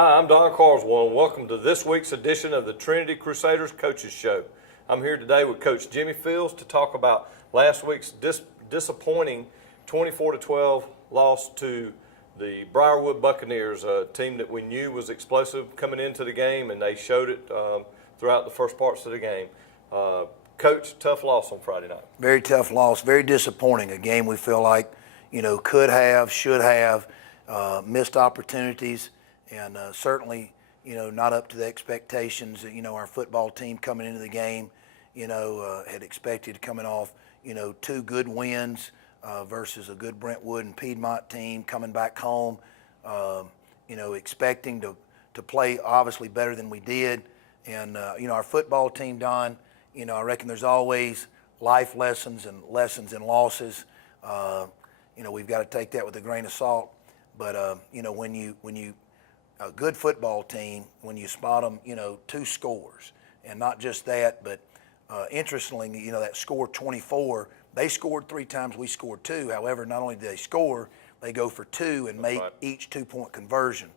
Hi, I'm Don Carswell, and welcome to this week's edition of the Trinity Crusaders Coaches Show. I'm here today with Coach Jimmy Fields to talk about last week's disappointing 24-12 loss to the Briarwood Buccaneers, a team that we knew was explosive coming into the game, and they showed it throughout the first parts of the game. Coach, tough loss on Friday night. Very tough loss, very disappointing. A game we feel like, could have, should have, missed opportunities, and certainly, not up to the expectations that, our football team coming into the game, had expected coming off, two good wins versus a good Brentwood and Piedmont team coming back home, expecting to play obviously better than we did. And, our football team, Don, I reckon there's always life lessons and losses. We've got to take that with a grain of salt. But, when you a good football team, when you spot them, two scores, and not just that, but interestingly, that score 24, they scored 3 times, we scored 2. However, not only do they score, they go for 2 and make each 2-point conversion.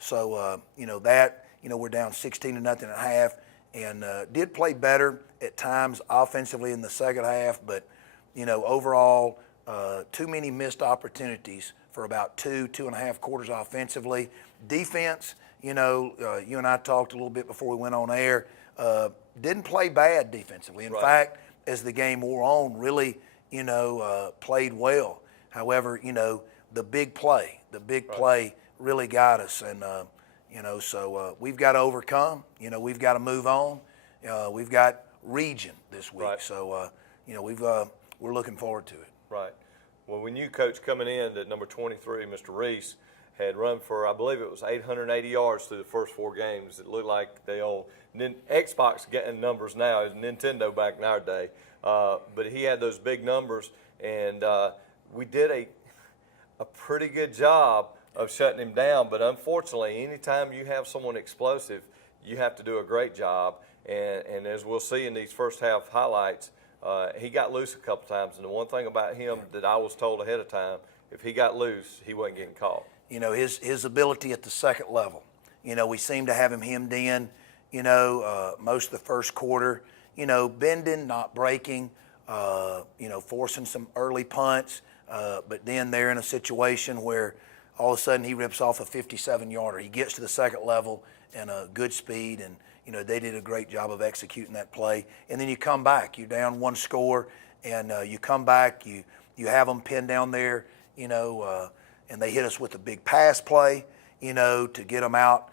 So, we're down 16-0 at half, and did play better at times offensively in the second half, but, overall, too many missed opportunities for about 2.5 quarters offensively. Defense, you and I talked a little bit before we went on air, didn't play bad defensively. In fact, as the game wore on, really, played well. However, the big play really got us. And, so we've got to overcome. We've got to move on. We've got region this week. Right. So, we're looking forward to it. Right. Well, we knew Coach coming in that number 23, Mr. Reese, had run for, I believe it was 880 yards through the first 4 games. It looked like they old Xbox getting numbers now, is Nintendo back in our day. But he had those big numbers, and we did a pretty good job of shutting him down. But unfortunately, anytime you have someone explosive, you have to do a great job. And as we'll see in these first half highlights, he got loose a couple times. And the one thing about him that I was told ahead of time, if he got loose, he wasn't getting caught. His ability at the second level. We seem to have him hemmed in, most of the first quarter, bending, not breaking, forcing some early punts. But then they're in a situation where all of a sudden he rips off a 57-yarder. He gets to the second level and a good speed, and, they did a great job of executing that play. And then you come back. You're down 1 score, and you come back. You have them pinned down there, and they hit us with a big pass play, to get them out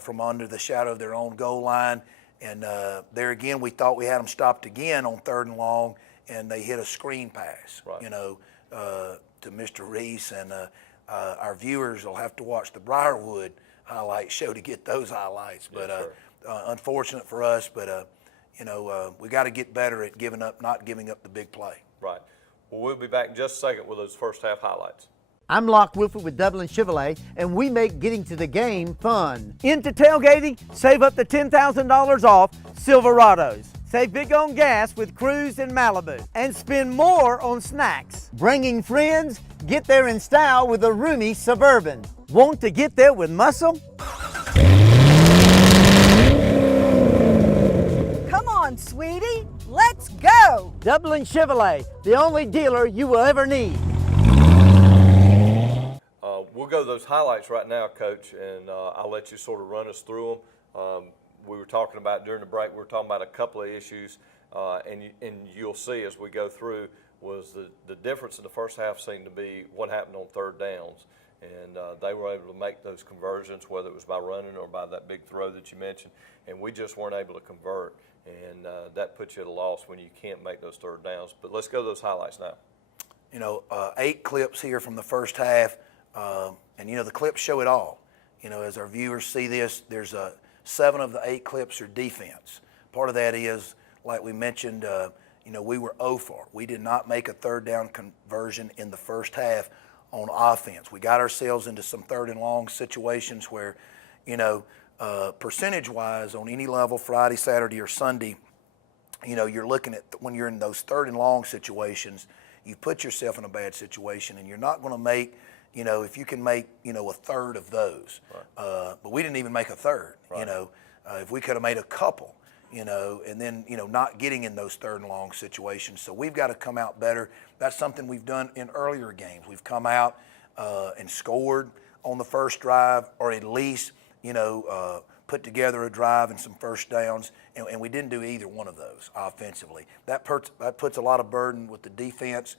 from under the shadow of their own goal line. And there again, we thought we had them stopped again on 3rd and long, and they hit a screen pass, to Mr. Reese. And our viewers will have to watch the Briarwood highlight show to get those highlights. But unfortunate for us, but we got to get better at not giving up the big play. Right. Well, we'll be back in just a second with those first half highlights. I'm Locke Wilford with Dublin Chevrolet, and we make getting to the game fun. Into tailgating, save up to $10,000 off Silverados. Save big on gas with Cruise and Malibu, and spend more on snacks. Bringing friends, get there in style with a roomy Suburban. Want to get there with muscle? Come on, sweetie, let's go! Dublin Chevrolet, the only dealer you will ever need. We'll go to those highlights right now, Coach, and I'll let you sort of run us through them. We were talking about during the break, we were talking about a couple of issues, and you'll see as we go through was the difference in the first half seemed to be what happened on 3rd downs. And they were able to make those conversions, whether it was by running or by that big throw that you mentioned, and we just weren't able to convert. And that puts you at a loss when you can't make those 3rd downs. But let's go to those highlights now. 8 clips here from the first half. And the clips show it all. As our viewers see this, there's 7 of the 8 clips are defense. Part of that is, like we mentioned, we were 0 for. We did not make a 3rd down conversion in the first half on offense. We got ourselves into some 3rd and long situations where, percentage-wise on any level, Friday, Saturday, or Sunday, you're looking at when you're in those 3rd and long situations, you've put yourself in a bad situation, and you're not going to make if you can make, a third of those. Right. But we didn't even make a third, Right. if we could have made a couple, and then, not getting in those third and long situations. So we've got to come out better. That's something we've done in earlier games. We've come out and scored on the first drive, or at least, put together a drive and some first downs, and we didn't do either one of those offensively. That puts a lot of burden with the defense,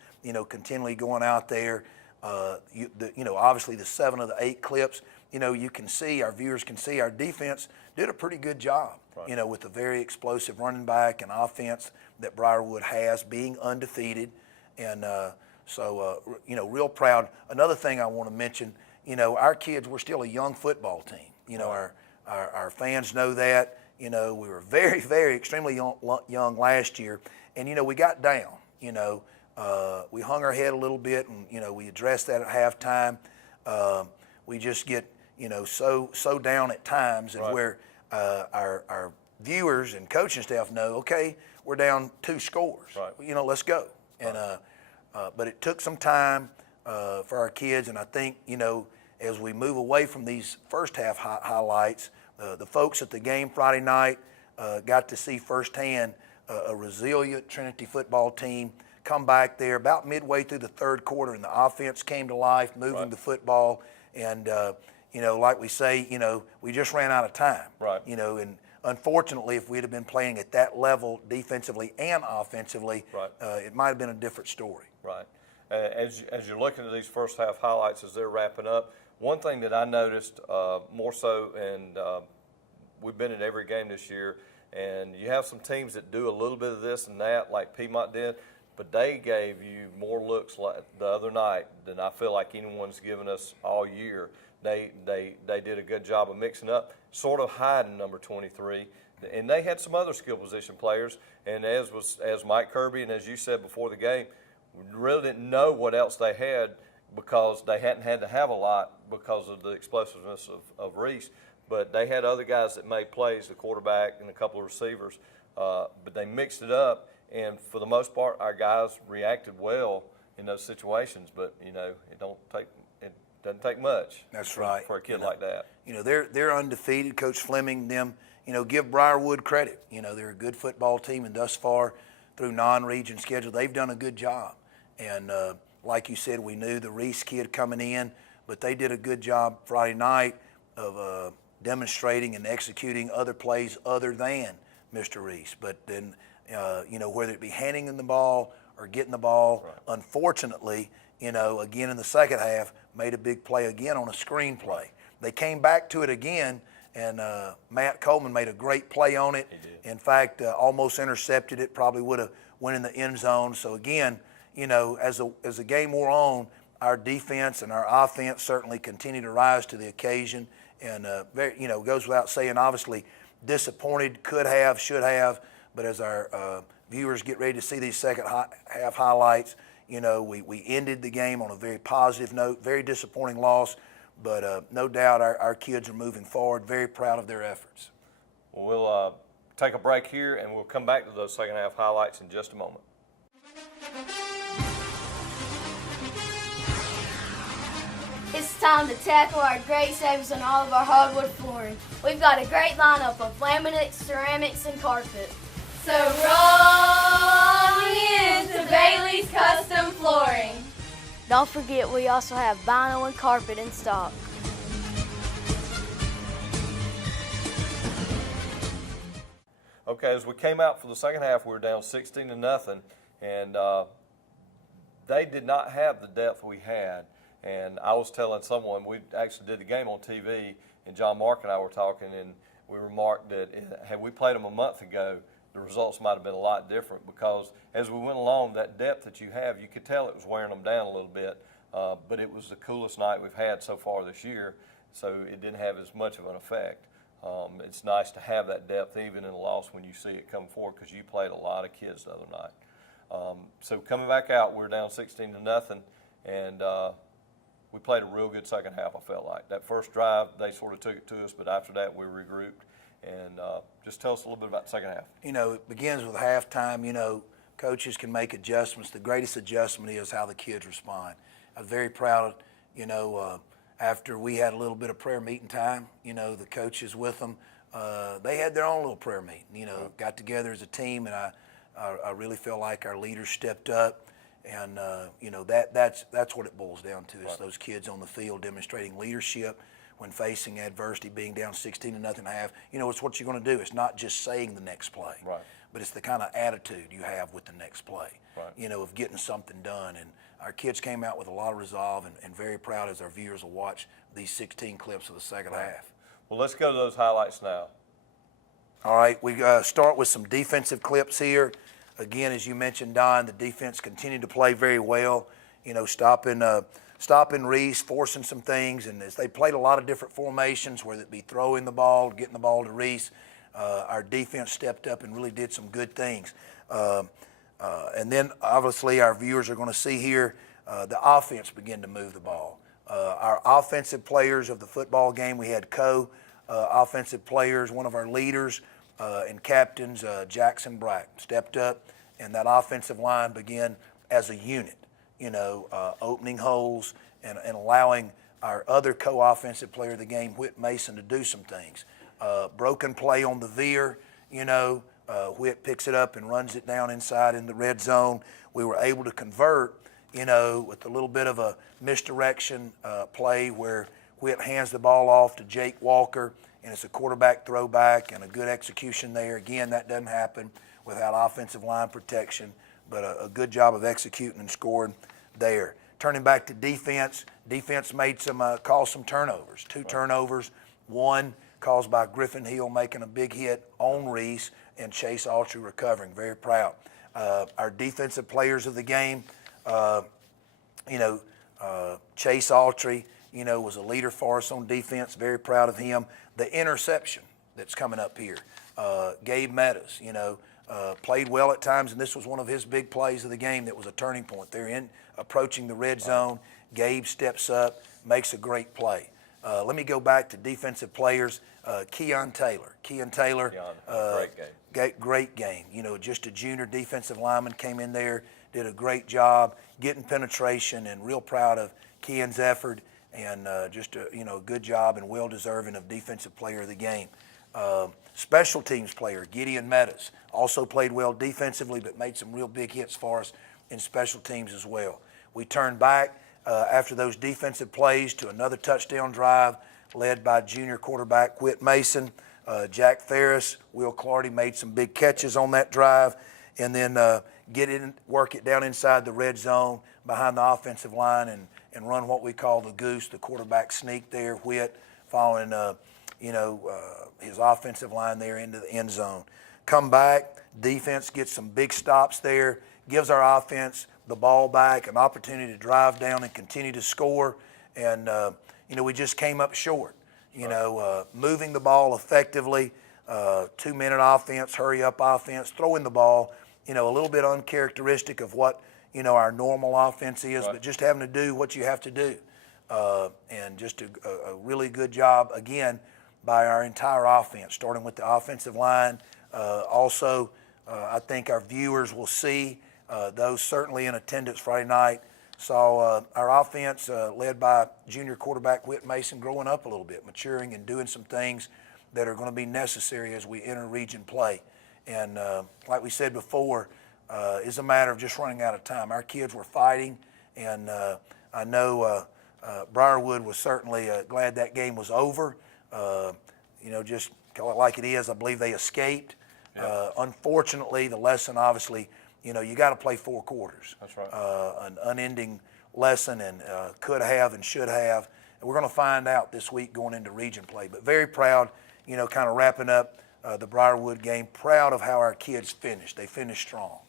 continually going out there. Obviously the 7 of the 8 clips, you can see, our viewers can see our defense did a pretty good job, Right. With a very explosive running back and offense that Briarwood has, being undefeated. And real proud. Another thing I want to mention, our kids, we're still a young football team. Our fans know that. We were very, very extremely young last year, and we got down. We hung our head a little bit, and we addressed that at halftime. We just get so down at times, and Right. where our viewers and coaching staff know, okay, we're down 2 scores. Right. Let's go. And but it took some time for our kids, and I think as we move away from these first half highlights, the folks at the game Friday night got to see firsthand a resilient Trinity football team come back there about midway through the third quarter, and the offense came to life, moving Right. the football. And, like we say, we just ran out of time. Right. And unfortunately, if we'd have been playing at that level defensively and offensively, Right. It might have been a different story. Right. As you're looking at these first half highlights as they're wrapping up, one thing that I noticed more so, and we've been at every game this year, and you have some teams that do a little bit of this and that, like Piedmont did, but they gave you more looks like the other night than I feel like anyone's given us all year. They did a good job of mixing up, sort of hiding number 23, and they had some other skill position players. And as Mike Kirby and as you said before the game, we really didn't know what else they had because they hadn't had to have a lot because of the explosiveness of Reese. But they had other guys that made plays, the quarterback and a couple of receivers. But they mixed it up, and for the most part, our guys reacted well in those situations. But it doesn't take much. That's right. For a kid like that. They're undefeated. Coach Fleming, them, give Briarwood credit. They're a good football team, and thus far through non-region schedule, they've done a good job. And like you said, we knew the Reese kid coming in, but they did a good job Friday night of demonstrating and executing other plays other than Mr. Reese. But then, whether it be handing them the ball or getting the ball, Right. Unfortunately, again in the second half, made a big play again on a screen play. They came back to it again, and Matt Coleman made a great play on it. He did. In fact, almost intercepted it, probably would have went in the end zone. So again, as the game wore on, our defense and our offense certainly continue to rise to the occasion. And goes without saying, obviously disappointed, could have, should have. But as our viewers get ready to see these second half highlights, we ended the game on a very positive note. Very disappointing loss, but no doubt our kids are moving forward. Very proud of their efforts. Well, we'll take a break here, and we'll come back to those second half highlights in just a moment. It's time to tackle our great savings on all of our hardwood flooring. We've got a great lineup of laminates, ceramics, and carpet. So roll into Bailey's Custom Flooring. Don't forget, we also have vinyl and carpet in stock. Okay, as we came out for the second half, we were down 16-0, and they did not have the depth we had. And I was telling someone, we actually did the game on TV, and John Mark and I were talking, and we remarked that had we played them a month ago, the results might have been a lot different, because as we went along, that depth that you have, you could tell it was wearing them down a little bit, but it was the coolest night we've had so far this year, so it didn't have as much of an effect. It's nice to have that depth even in a loss when you see it come forward, because you played a lot of kids the other night. So coming back out, we're down 16-0, and we played a real good second half, I felt like. That first drive, they sort of took it to us, but after that, we regrouped. And just tell us a little bit about the second half. It begins with halftime. Coaches can make adjustments. The greatest adjustment is how the kids respond. I'm very proud, After we had a little bit of prayer meeting time, the coaches with them, they had their own little prayer meeting, got together as a team, and I really feel like our leaders stepped up. And, that's what it boils down to, is those kids on the field demonstrating leadership when facing adversity, being down 16-0 at half. It's what you're going to do. It's not just saying the next play, but it's the kind of attitude you have with the next play, of getting something done. And our kids came out with a lot of resolve, and very proud as our viewers will watch these 16 clips of the second half. Well, let's go to those highlights now. All right, we start with some defensive clips here. Again, as you mentioned, Don, the defense continued to play very well, stopping Reese, forcing some things, and as they played a lot of different formations, whether it be throwing the ball, getting the ball to Reese, our defense stepped up and really did some good things. And then, obviously, our viewers are going to see here the offense begin to move the ball. Our offensive players of the football game, we had offensive players, one of our leaders and captains, Jackson Brack, stepped up, and that offensive line began as a unit, opening holes and allowing our other co-offensive player of the game, Whit Mason, to do some things. Broken play on the veer, Whit picks it up and runs it down inside in the red zone. We were able to convert, with a little bit of a misdirection play where Whit hands the ball off to Jake Walker, and it's a quarterback throwback and a good execution there. Again, that doesn't happen without offensive line protection, but a good job of executing and scoring there. Turning back to defense, made caused some turnovers. 2 turnovers, one caused by Griffin Hill making a big hit on Reese, and Chase Autry recovering. Very proud. Our defensive players of the game, Chase Autry, was a leader for us on defense. Very proud of him. The interception that's coming up here, Gabe Meadows, played well at times, and this was one of his big plays of the game that was a turning point. They're approaching the red zone. Gabe steps up, makes a great play. Let me go back to defensive players. Keon Taylor. Great game. Just a junior defensive lineman, came in there, did a great job getting penetration, and real proud of Keon's effort, and just a good job and well deserving of defensive player of the game. Special teams player Gideon Meadows also played well defensively, but made some real big hits for us in special teams as well. We turned back after those defensive plays to another touchdown drive led by junior quarterback Whit Mason. Jack Ferris, Will Clardy made some big catches on that drive, and then work it down inside the red zone behind the offensive line and run what we call the goose, the quarterback sneak there. Whit following his offensive line there into the end zone. Come back, defense gets some big stops there, gives our offense the ball back, an opportunity to drive down and continue to score, and we just came up short. Moving the ball effectively, 2-minute offense, hurry up offense, throwing the ball, a little bit uncharacteristic of what our normal offense is, but just having to do what you have to do, and just a really good job again by our entire offense, starting with the offensive line. Also, I think our viewers will see, those certainly in attendance Friday night, saw our offense led by junior quarterback Whit Mason growing up a little bit, maturing and doing some things that are going to be necessary as we enter region play. And like we said before, it's a matter of just running out of time. Our kids were fighting, and I know Briarwood was certainly glad that game was over. Just call it like it is. I believe they escaped. Unfortunately, the lesson obviously, you got to play 4 quarters. That's right. An unending lesson, and could have and should have. And we're going to find out this week going into region play. But very proud, kind of wrapping up the Briarwood game. Proud of how our kids finished. They finished strong.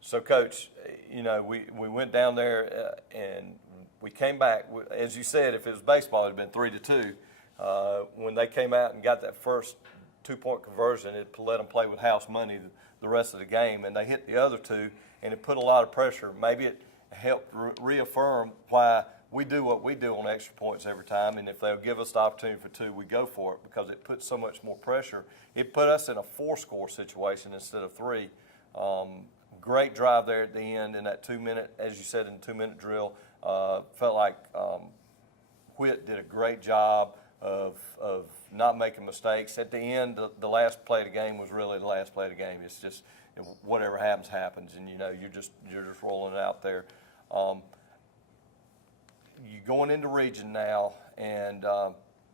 So, Coach, we went down there and we came back. As you said, if it was baseball, it would have been 3-2. When they came out and got that first 2-point conversion, it let them play with house money the rest of the game, and they hit the other 2, and it put a lot of pressure. Maybe it helped reaffirm why we do what we do on extra points every time, and if they'll give us the opportunity for 2, we go for it, because it puts so much more pressure. It put us in a 4-score situation instead of 3. Great drive there at the end in that 2-minute, as you said, in 2-minute drill. Felt like Whit did a great job of not making mistakes. At the end, the last play of the game was really the last play of the game. It's just whatever happens, happens, and you're just rolling it out there. You're going into region now, and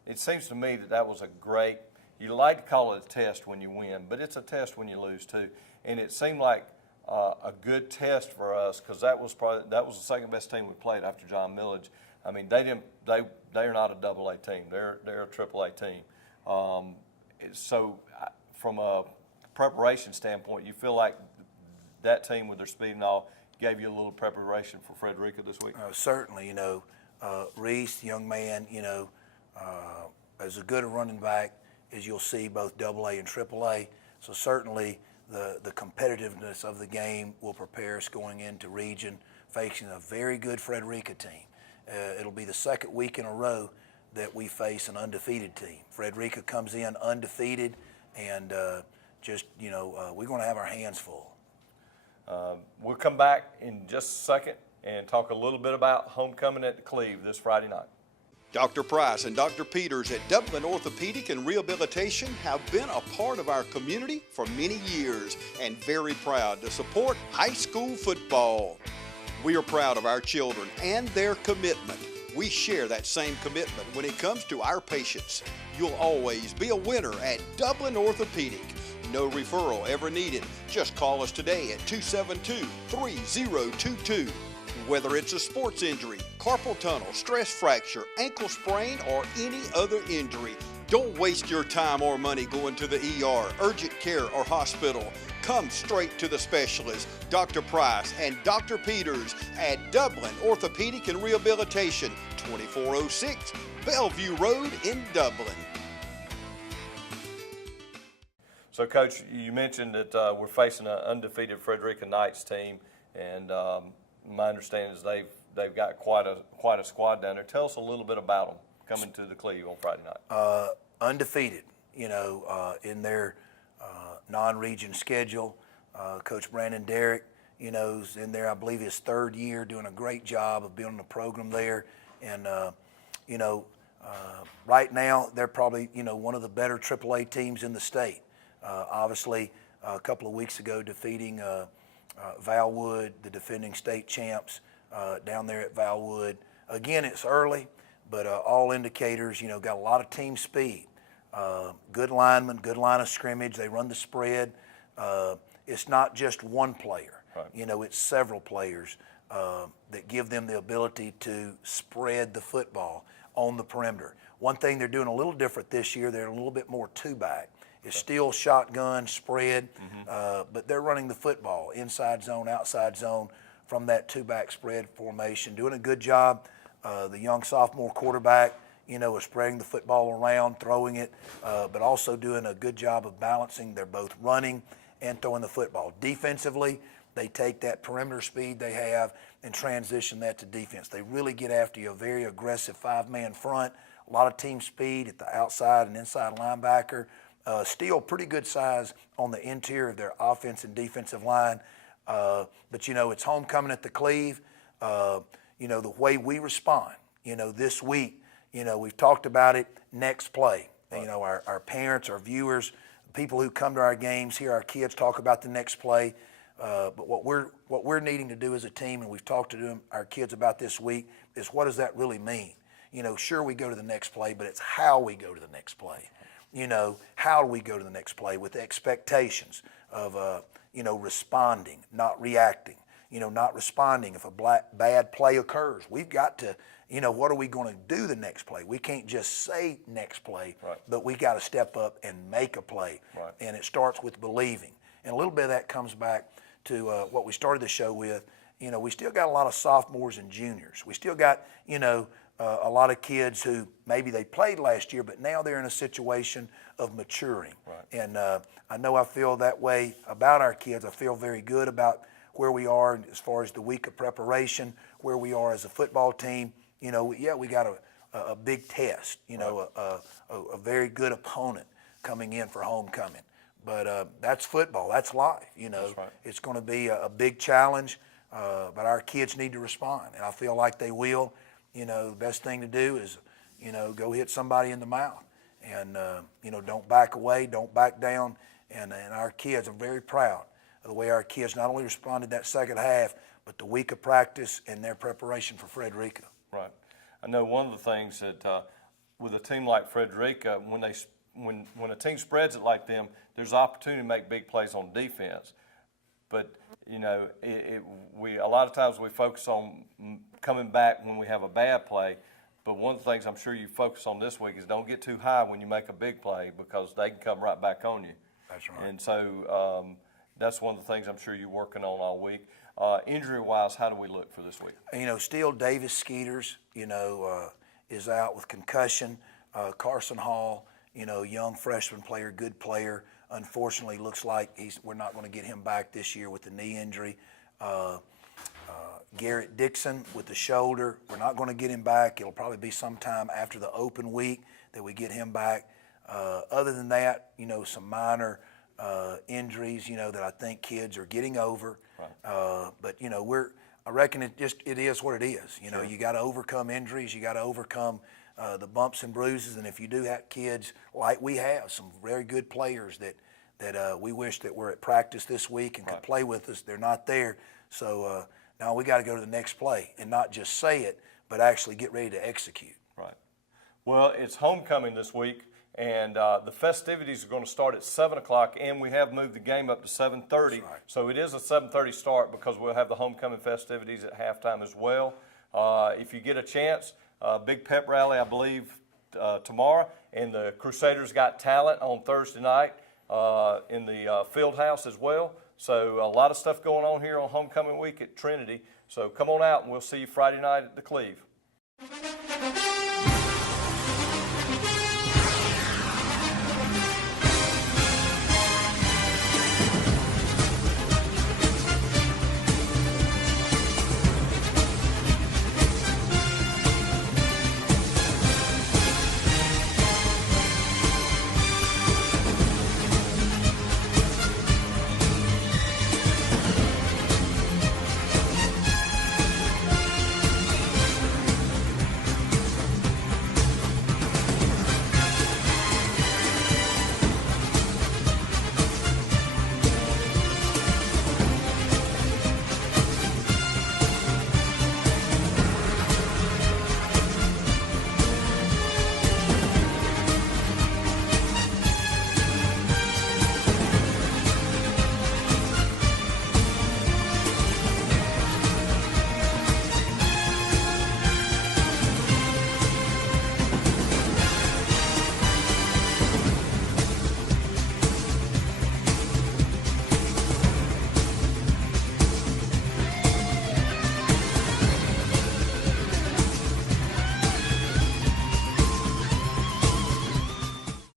it seems to me that was a great. You like to call it a test when you win, but it's a test when you lose too. And it seemed like a good test for us because that was the second best team we played after John Millage. I mean, they're not a AA team. They're a AAA team. So from a preparation standpoint, you feel like that team with their speed and all gave you a little preparation for Frederica this week? Certainly, Reese, young man, as a good running back as you'll see both AA and AAA. So certainly the competitiveness of the game will prepare us going into region facing a very good Frederica team. It'll be the second week in a row that we face an undefeated team. Frederica comes in undefeated, and we're going to have our hands full. We'll come back in just a second and talk a little bit about homecoming at the Cleve this Friday night. Dr. Price and Dr. Peters at Dublin Orthopedic and Rehabilitation have been a part of our community for many years and very proud to support high school football. We are proud of our children and their commitment. We share that same commitment when it comes to our patients. You'll always be a winner at Dublin Orthopedic. No referral ever needed. Just call us today at 272-3022. Whether it's a sports injury, carpal tunnel, stress fracture, ankle sprain, or any other injury, don't waste your time or money going to the ER, urgent care, or hospital. Come straight to the specialist, Dr. Price and Dr. Peters at Dublin Orthopedic and Rehabilitation, 2406 Bellevue Road in Dublin. So, Coach, you mentioned that we're facing an undefeated Frederica Knights team, and my understanding is they've got quite a squad down there. Tell us a little bit about them coming to the Cleve on Friday night. Undefeated, in their non-region schedule. Coach Brandon Derrick, is in there, I believe, his third year, doing a great job of building a program there. And, right now, they're probably, one of the better AAA teams in the state. Obviously, a couple of weeks ago, defeating Valwood, the defending state champs, down there at Valwood. Again, it's early, but all indicators, got a lot of team speed. Good linemen, good line of scrimmage. They run the spread. It's not just one player. Right. It's several players that give them the ability to spread the football on the perimeter. One thing they're doing a little different this year, they're a little bit more two-back. It's still shotgun, spread, but they're running the football, inside zone, outside zone, from that two-back spread formation. Doing a good job. The young sophomore quarterback, is spreading the football around, throwing it, but also doing a good job of balancing. They're both running and throwing the football. Defensively, they take that perimeter speed they have and transition that to defense. They really get after you, a very aggressive five-man front, a lot of team speed at the outside and inside linebacker. Still pretty good size on the interior of their offense and defensive line. But, it's homecoming at the Cleve. The way we respond, this week, we've talked about it, next play. Right. Our parents, our viewers, people who come to our games, hear our kids talk about the next play. But what we're needing to do as a team, and we've talked to our kids about this week, is what does that really mean? Sure, we go to the next play, but it's how we go to the next play. How do we go to the next play with expectations of, responding, not reacting, not responding if a bad play occurs. We've got to, what are we going to do the next play? We can't just say next play, right, but we got to step up and make a play. Right. And it starts with believing. And a little bit of that comes back to what we started the show with. We still got a lot of sophomores and juniors. We still got, a lot of kids who maybe they played last year, but now they're in a situation of maturing. Right. And I know I feel that way about our kids. I feel very good about where we are as far as the week of preparation, where we are as a football team. We got a big test, right, a very good opponent coming in for homecoming. But that's football. That's life, That's right. It's going to be a big challenge, but our kids need to respond, and I feel like they will. The best thing to do is, go hit somebody in the mouth. And, don't back away, don't back down. And our kids, I'm very proud of the way our kids not only responded that second half, but the week of practice and their preparation for Frederica. Right. I know one of the things that with a team like Frederica, when a team spreads it like them, there's opportunity to make big plays on defense. But a lot of times we focus on coming back when we have a bad play. But one of the things I'm sure you focus on this week is don't get too high when you make a big play, because they can come right back on you. That's right. And so that's one of the things I'm sure you're working on all week. Injury-wise, how do we look for this week? Still Davis Skeeters, is out with concussion. Carson Hall, young freshman player, good player. Unfortunately, looks like we're not going to get him back this year with the knee injury. Garrett Dixon with the shoulder, we're not going to get him back. It'll probably be sometime after the open week that we get him back. Other than that, some minor injuries, that I think kids are getting over. Right. But I reckon it is what it is. Sure. You got to overcome injuries. You got to overcome the bumps and bruises. And if you do have kids like we have, some very good players that we wish that were at practice this week and could play with us, they're not there. So now we got to go to the next play and not just say it, but actually get ready to execute. Right. Well, it's homecoming this week, and the festivities are going to start at 7 o'clock, and we have moved the game up to 7:30. Right. So it is a 7:30 start because we'll have the homecoming festivities at halftime as well. If you get a chance, big pep rally, I believe, tomorrow, and the Crusaders Got Talent on Thursday night in the field house as well. So a lot of stuff going on here on homecoming week at Trinity. So come on out, and we'll see you Friday night at the Cleve.